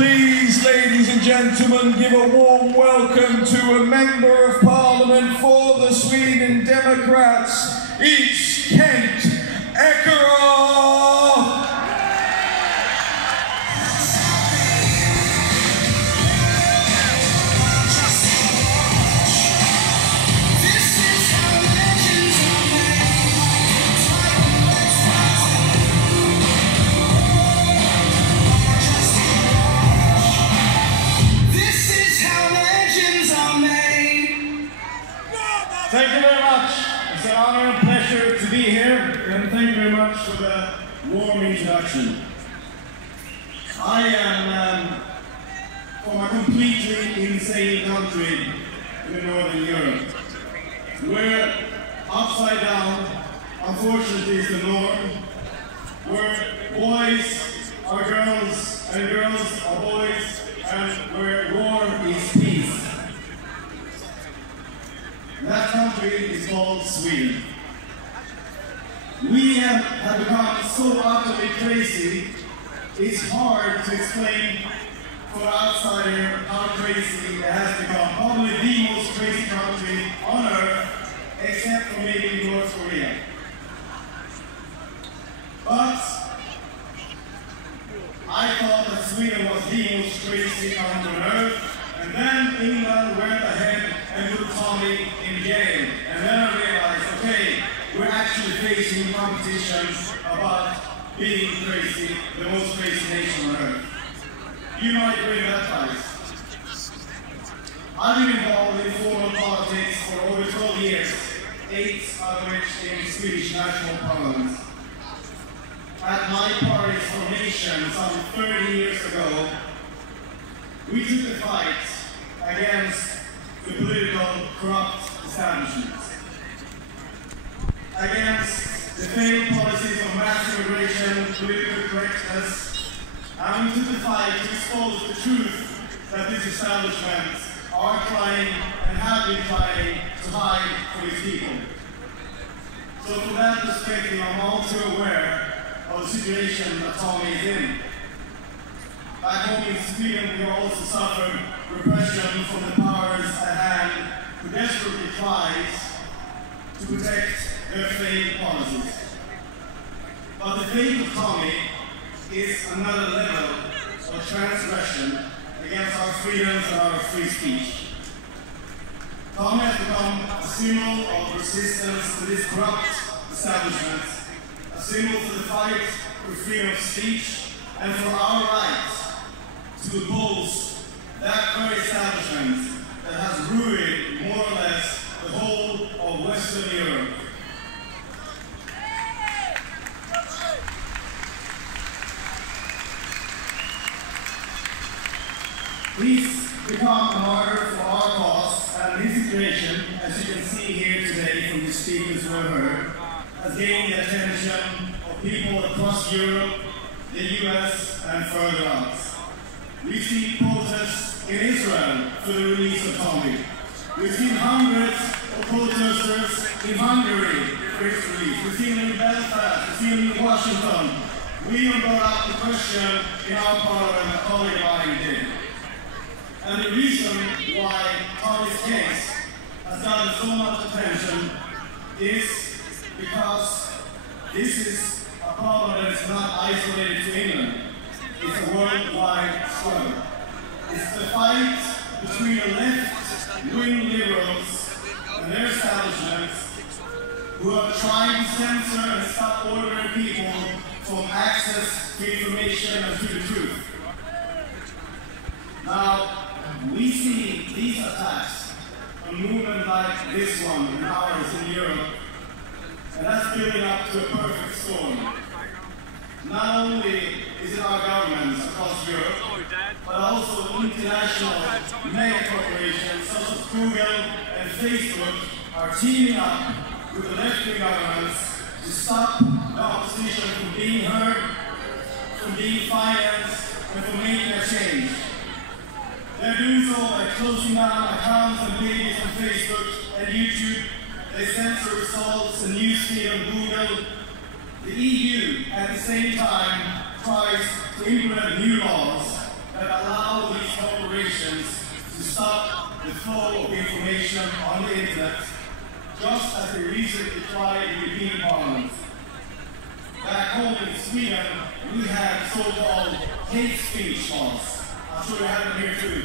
please, ladies and gentlemen, give a warm welcome to a Member of Parliament for the Sweden Democrats, each Kent Ekeroth! Thank you very much. It's an honor and pleasure to be here, and thank you very much for the warm introduction. I am from a completely insane country in Northern Europe, where upside down, unfortunately, is the norm, where boys are girls and girls are boys, and where war is peace. That country is called Sweden. We have become so utterly crazy, it's hard to explain for an outsider how crazy it has become. Probably the most crazy country on earth, except for maybe North Korea. But I thought that Sweden was the most crazy country on earth, and then England went ahead and put Tommy in jail. And then I realized, okay, we're actually facing competition about being crazy, the most crazy nation on earth. You might bring that prize. I've been involved in formal politics for over 12 years, 8 out of which in Swedish national parliament. At my party's formation some 30 years ago, we took the fight against the political corrupt establishments, against the failed policies of mass immigration, political correctness, and we took the fight to expose the truth that these establishments are trying and have been trying to hide from these people. So from that perspective, I'm all too aware of the situation that Tommy is in. Back home in Sweden, we also suffered repression from the powers at hand who desperately tries to protect their failed policies. But the fate of Tommy is another level of transgression against our freedoms and our free speech. Tommy has become a symbol of resistance to this corrupt establishment, a symbol for the fight for freedom of speech and for our rights to oppose that very establishment that has ruined more or less the whole of Western Europe. He's become a martyr for our cause, and his situation, as you can see here today from the speakers who have heard, has gained the attention of people across Europe, the US, and further out. We've seen protests in Israel for the release of Tommy. We've seen hundreds of protesters in Hungary for his release. We've seen him in Belfast, we've seen him in Washington. We even brought up the question in our parliament, a colleague of mine did. And the reason why Tommy's case has gotten so much attention is because this is a problem that is not isolated to England. It's a worldwide struggle. It's the fight between the left-wing liberals and their establishments who are trying to censor and stop ordinary people from access to information and to the truth. Now, we see these attacks on movements like this one and ours in Europe, and that's building up to a perfect storm. Not only is it our governments across Europe, but also international mega corporations such as Google and Facebook are teaming up with the left-wing governments to stop the opposition from being heard, from being financed, and from making a change. They're doing so by closing down accounts and pages on Facebook and YouTube. They censor results and newsfeed on Google. The EU, at the same time, tries to implement new laws that allow the flow of information on the internet, just as they recently tried the European Parliament. Back home in Sweden, we have so-called hate speech laws. I'm sure you have them here too.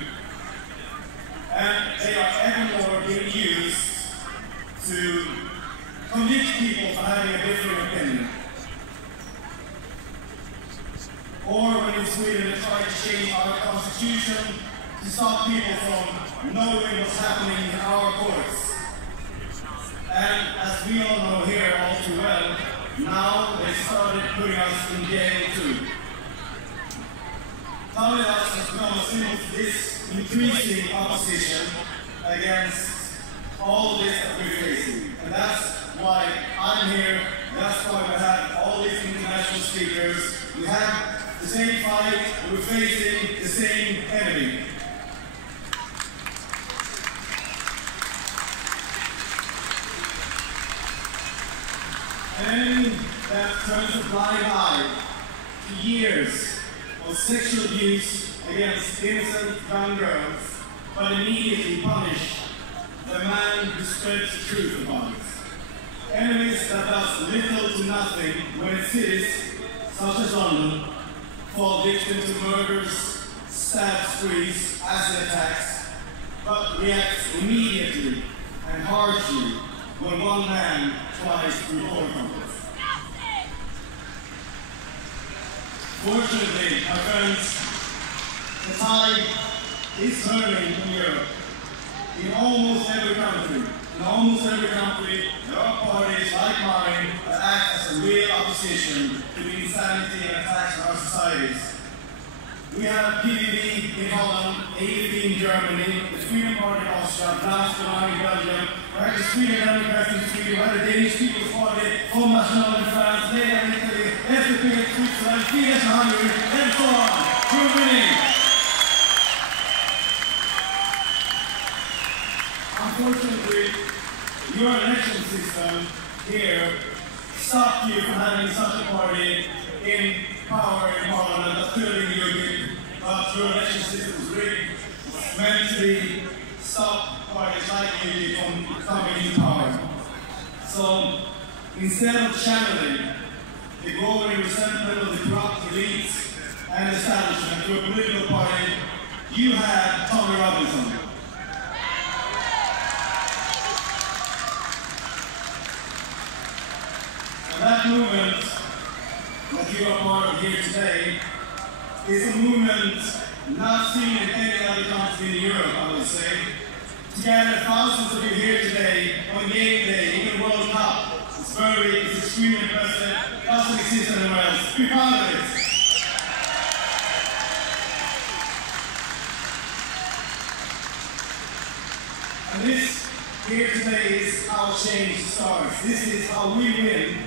And they are ever more being used to convict people for having a different opinion. Or when in Sweden they try to change our constitution to stop people from knowing what's happening in our courts. And as we all know here all too well, now they started putting us in jail too. Tallidas has become a symbol to this increasing opposition against all this that we're facing. And that's why I'm here, that's why we have all these international speakers. We have the same fight, we're facing the same enemy. And that turns a blind eye to years of sexual abuse against innocent young girls, but immediately punish the man who spreads the truth about it. Enemies that does little to nothing when cities, such as London, fall victim to murders, stab sprees, acid attacks, but reacts immediately and harshly when one man tries to report on it. Fortunately, my friends, the tide is turning in Europe. In almost every country, there are parties like mine that act as a real opposition to the insanity and attacks on our societies. We have PVV in Holland, AFD in Germany, the Sweden Party in Austria, Blanche in Belgium, we have the Sverigedemokraterna in Sweden, we have the Danish People's Party, Front National in France, Lega in Italy, FDP in Switzerland, Fidesz in Hungary, and so on. We're winning. Unfortunately, your election system here stopped you from having such a party in power in Parliament that's clearly good, but your election system is rigged. It's meant to be stop parties like you from coming into power. So instead of channeling the growing resentment of the corrupt elites and establishment to a political party, you had Tommy Robinson. And that movement that you are part of here today is a movement not seen in any other country in Europe, I would say. To gather thousands of you here today on game day, even World Cup, it's extremely impressive. It doesn't exist anywhere else. Be proud of it. And this here today is how change starts. This is how we win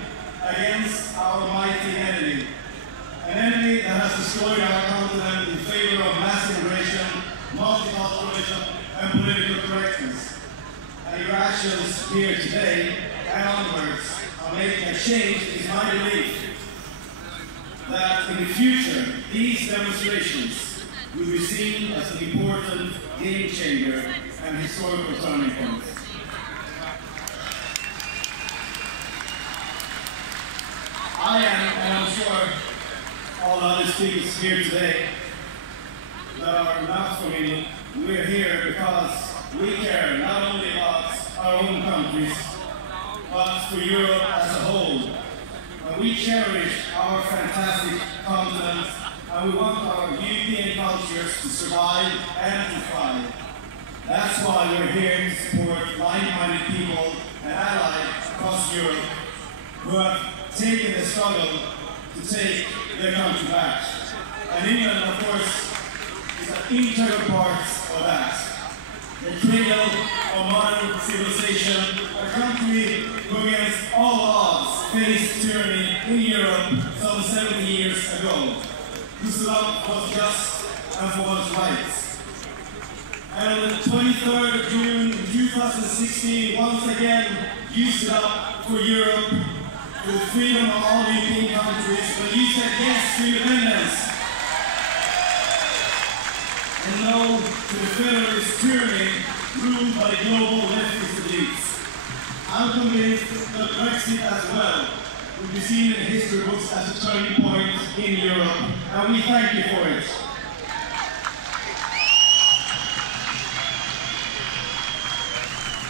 against our mighty enemy. An enemy that has destroyed our continent in favor of mass immigration, multiculturalism, and political correctness. And your actions here today and onwards are making a change. It is my belief that in the future, these demonstrations will be seen as an important game changer and historical turning point. I am, and I'm sure all the other speakers here today that are not for me, we're here because we care not only about our own countries, but for Europe as a whole. And we cherish our fantastic continent, and we want our European cultures to survive and to thrive. That's why we're here to support like-minded people and allies across Europe who have taken the struggle to take their country back. And England, of course, is an integral part of that. The cradle of modern civilization, a country who against all odds faced tyranny in Europe some 70 years ago, who stood up for what's just and for what's right. And on the 23rd of June 2016, once again, you stood up for Europe, for the freedom of all European countries, when you said yes to independence. And no to the federalist tyranny by global leftist elites. I'm convinced that Brexit as well will be seen in the history books as a turning point in Europe, and we thank you for it.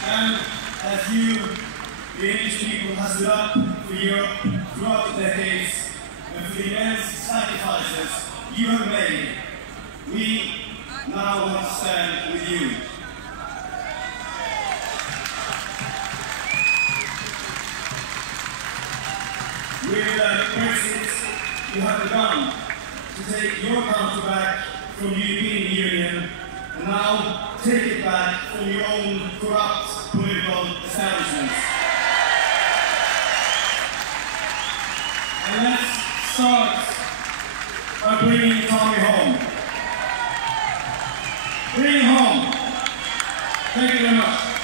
And as you, the English people, have stood up for Europe throughout the decades, and for the immense sacrifices you have made, we now want to stand with you. With Brexit, you have begun to take your country back from the European Union, and now take it back from your own corrupt political establishments. And let's start by bringing Tommy home. Bring him home. Thank you very much.